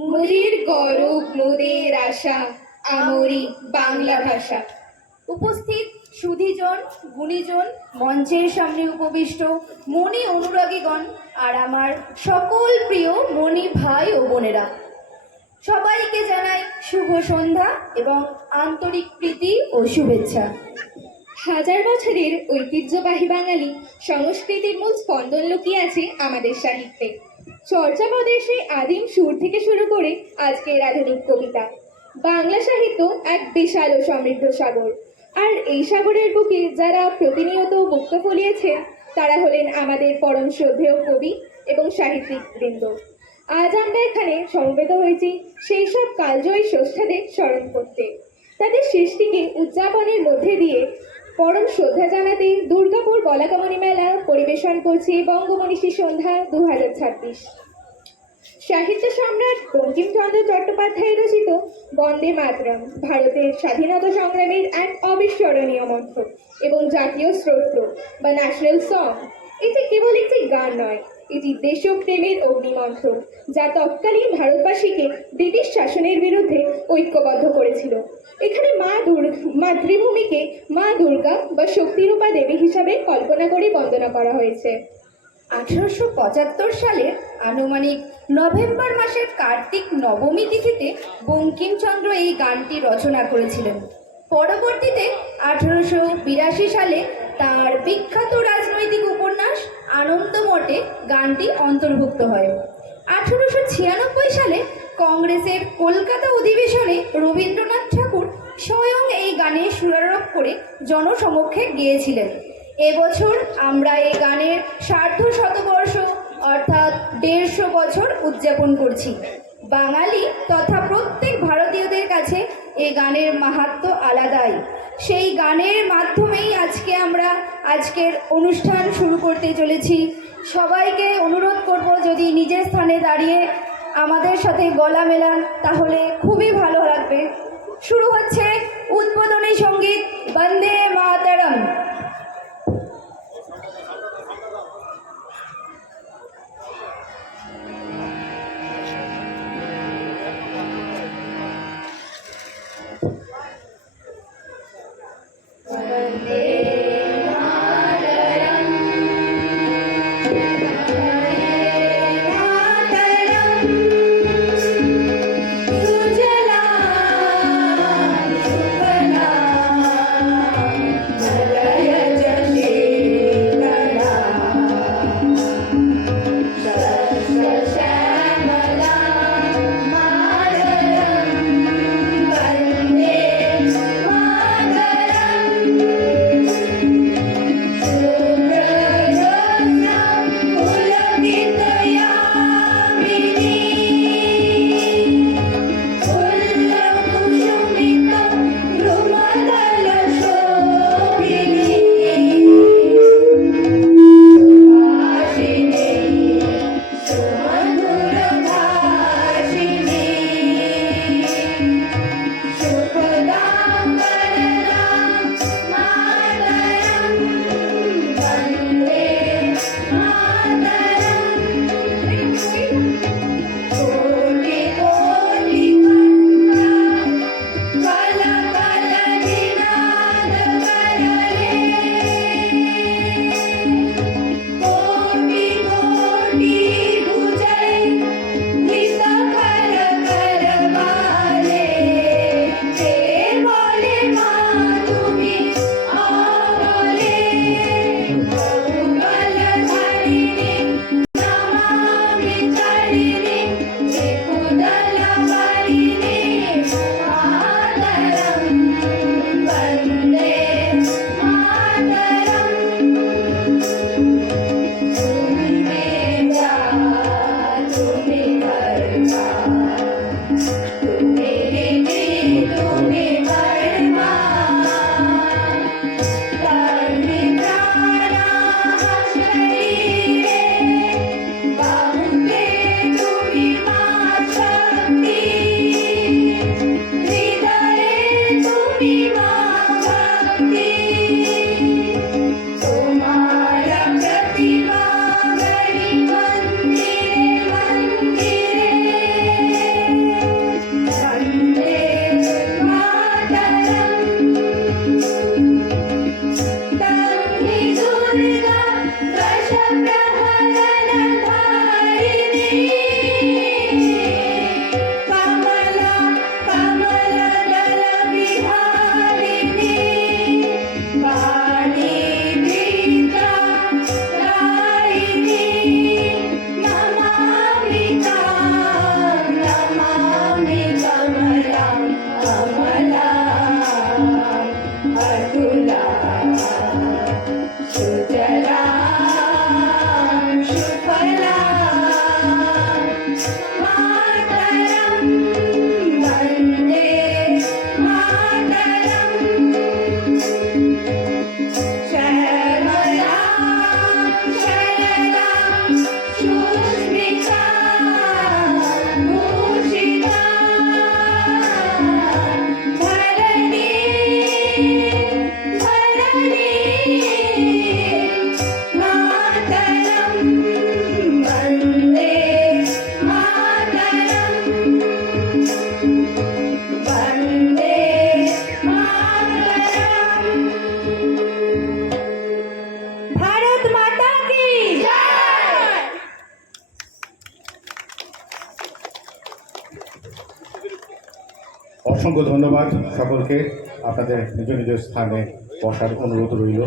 মোদের গৌরব মোদের আশা আমরি বাংলা ভাষা। উপস্থিত সুধীজন, গুণীজন, মঞ্চের সামনে উপবিষ্ট মণি অনুরাগীগণ আর আমার সকল প্রিয় মণি ভাই ও বোনেরা, সবাইকে জানাই শুভ সন্ধ্যা এবং আন্তরিক প্রীতি ও শুভেচ্ছা। হাজার বছরের ঐতিহ্যবাহী বাঙালি সংস্কৃতির মূল স্পন্দন লুকিয়ে আছে আমাদের সাহিত্যে। চর্যাপদের সেই আদিম সুর থেকে শুরু করে আজকের আধুনিক কবিতা, বাংলা সাহিত্য এক বিশাল ও সমৃদ্ধ সাগর। আর এই সাগরের বুকে যারা প্রতিনিয়ত বুক ফলিয়েছে তারা হলেন আমাদের পরম শ্রদ্ধেয় কবি এবং সাহিত্যিক বৃন্দ। আজ আমরা এখানে সমবেত হয়েছি সেই সব কালজয়ী স্রষ্টাদের স্মরণ করতে, তাদের সৃষ্টিকে উদযাপনের মধ্যে দিয়ে পরম শ্রদ্ধা জানাতে দুর্গাপুর বলাকামণি মেলা পরিবেশন করছে বঙ্গমনীষী সন্ধ্যা 2026। সাহিত্য সম্রাট বঙ্কিমচন্দ্র চট্টোপাধ্যায় রচিত বন্দে মাতরম ভারতের স্বাধীনতা সংগ্রামের এক অবিস্মরণীয় মন্ত্র এবং জাতীয় স্তোত্র বা ন্যাশনাল সং। এটি কেবল একটি গান নয়, এটি দেশপ্রেমের অগ্নিমন্ত্র, যা তৎকালীন ভারতবাসীকে ব্রিটিশ শাসনের বিরুদ্ধে ঐক্যবদ্ধ করেছিল। এখানে মাতৃভূমিকে মা দুর্গা বা শক্তিরূপা দেবী হিসাবে কল্পনা করে বন্দনা করা হয়েছে। 1875 সালের আনুমানিক নভেম্বর মাসের কার্তিক নবমী তিথিতে বঙ্কিমচন্দ্র এই গানটি রচনা করেছিলেন। পরবর্তীতে 1882 সালে তার বিখ্যাত রাজনৈতিক উপন্যাস আনন্দমঠে গানটি অন্তর্ভুক্ত হয়। 1896 সালে কংগ্রেসের কলকাতা অধিবেশনে রবীন্দ্রনাথ ঠাকুর স্বয়ং এই গানের সুরারোপ করে জনসমক্ষে গেয়েছিলেন। এবছর আমরা এই গানের সার্ধশতবর্ষ অর্থাৎ 150 বছর উদযাপন করছি। বাঙালি তথা প্রত্যেক ভারতীয়দের কাছে এই গানের মাহাত্ম্য আলাদাই। সেই গানের মাধ্যমেই আমরা আজকের অনুষ্ঠান শুরু করতে চলেছি। সবাইকে অনুরোধ করব, যদি নিজের স্থানে দাঁড়িয়ে আমাদের সাথে গলা মেলান তাহলে খুবই ভালো লাগবে। শুরু হচ্ছে উদ্বোধনী সঙ্গীত বন্দে মাতরম। অসংখ্য ধন্যবাদ সকলকে। আপনাদের নিজ নিজ স্থানে বসার অনুরোধ রইল।